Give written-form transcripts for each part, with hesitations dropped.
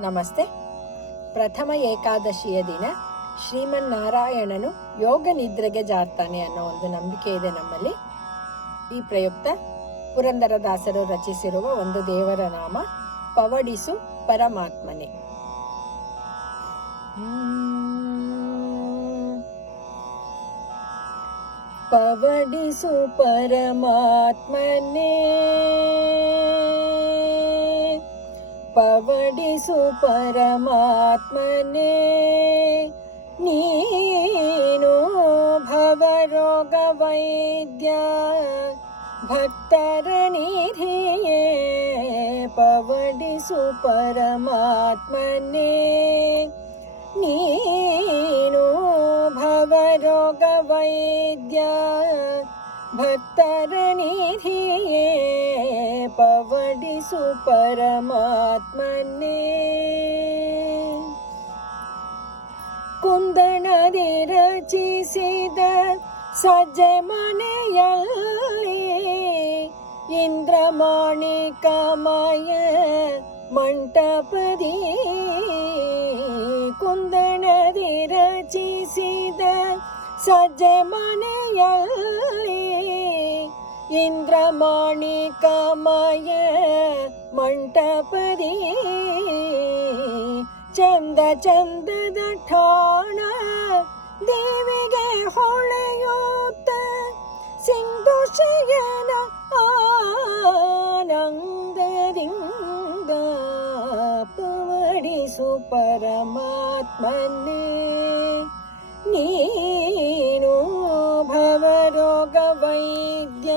ನಮಸ್ತೆ. ಪ್ರಥಮ ಏಕಾದಶಿಯ ದಿನ ಶ್ರೀಮನ್ನಾರಾಯಣನು ಯೋಗ ನಿದ್ರೆಗೆ ಜಾರ್ತಾನೆ ಅನ್ನೋ ಒಂದು ನಂಬಿಕೆ ಇದೆ ನಮ್ಮಲ್ಲಿ. ಈ ಪ್ರಯುಕ್ತ ಪುರಂದರದಾಸರು ರಚಿಸಿರುವ ಒಂದು ದೇವರ ನಾಮ ಪವಡಿಸು ಪರಮಾತ್ಮನೆ. ಪವಡಿಸು ಪರಮಾತ್ಮನೆ, ಪವಡಿಸು ಪರಮಾತ್ಮನೆ, ನೀನು ಭವರೋಗ ವೈದ್ಯ ಭಕ್ತರ ನಿಧಿಯೇ. ಪವಡಿಸು ಪರಮಾತ್ಮನೆ, ನೀನು ಭವರೋಗ ವೈದ್ಯ ಭಕ್ತರ ನಿಧಿಯೇ. ಪವಡಿಸು ಪರಮಾತ್ಮನೆ. ಕುಂದಣದಿ ರಚಿಸಿದ ಸಜ್ಜೆ ಮನೆಯಲ್ಲಿ ಇಂದ್ರಮಾಣಿಕಮಯ ಮಂಟಪದಿ. ಕುಂದಣದಿ ರಚಿಸಿದ ಸಜ್ಜೆ ಮನೆಯಲ್ಲಿ ಇಂದ್ರಮಾಣಿಕಮಯ ಮಂಟಪದಿ. ಚಂದ ಚಂದದ ಠಾಣ ದೇವಿಗೆ ಹೊಳೆಯುತ್ತ ಸಿಂಧು ಶಯನ ಆನಂದದಿಂದ. ಪವಡಿಸು ಪರಮಾತ್ಮನೆ, ನೀನು ಭವರೋಗ ವೈದ್ಯ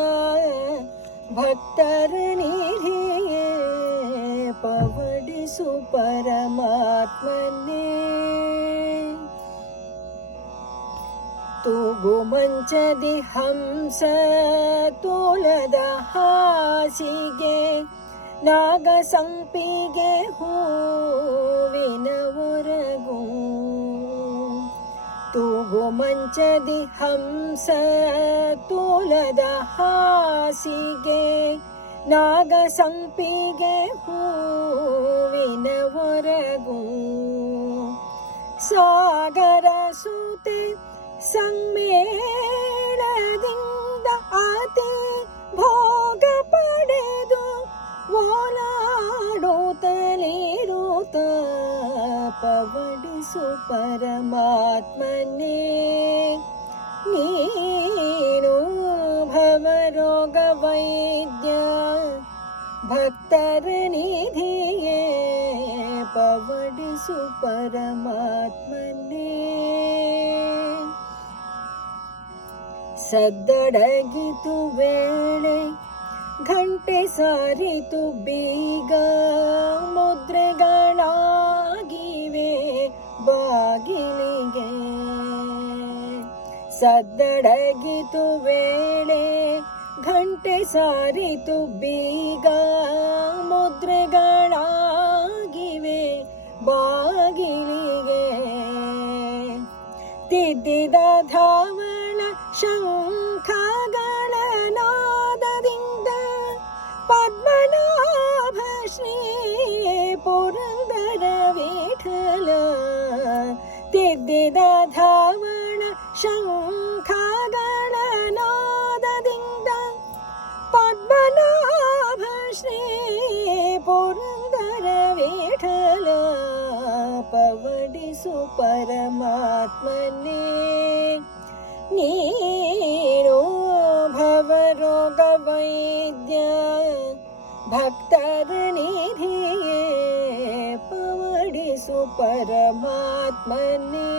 ಭಕ್ತರ ನಿಧಿಯೇ. ಪವಡಿಸು ಪರಮಾತ್ಮನೆ. ತೂಗು ಮಂಚದಿ ಹಂಸ ತೋಲದ ಹಾಸಿಗೆ ನಾಗ ಸಂಪಿಗೆ ಹೂವಿನ ಹೊರಗು. ತೂಗು ಮಂಚದಿ ಹಂಸ ತೋಲದ ಹಾಸಿಗೆ ನಾಗ ಸಂಪಿಗೆ ಹೂವಿನ ಹೊರಗು. ಸಾಗರ ಸೂತೆ ಸಮ್ಮೇಳದಿಂದ ಆತಿ ಭೋಗ ಪಡೆದು ಓಲಾಡುತ್ತಲಿರುತ್ತ. ಪವಡಿಸು ಪರಮಾತ್ಮನೆ, ನೀನು ಭವರೋಗ ವೈದ್ಯ ಭಕ್ತರ ನಿಧಿಯೇ. ಪವಡಿಸು ಪರಮಾತ್ಮನೆ. ಸದ್ದಡಗಿತು ವೇಳೆ ಘಂಟೆ ಸಾರಿತು ಬೀಗ ಮುದ್ರೆಗಳಾಗಿವೆ ಬಾಗಿಲಿಗೆ. ಸದ್ದಡಗಿತು ವೇಳೆ ಘಂಟೆ ಸಾರಿತು ಬೀಗ ಮುದ್ರೆಗಳಾಗಿವೆ ಬಾಗಿಲಿಗೆ. ತಿದ್ದಿದ ಧಾವಣ ಶಂಖಗಳ ನಾದದಿಂದ ಪದ್ಮನಾಭ ಶ್ರೀ ಪುರಂದರ ವಿಠಲ. ತಿದ್ದಿದ ಧಾವಣ ಶಂಖಗಳ ನಾದದಿಂದ ಪದ್ಮನಾಭ ಶ್ರೀ ಪುರಂದರ ವಿಠಲ. ಪವಡಿಸು ಪರಮಾತ್ಮನೆ, ನೀನು ಭವರೋಗ ವೈದ್ಯ ಭಕ್ತರ ನಿಧಿಯೇ. ಪವಡಿಸು ಪರಮಾತ್ಮನೆ.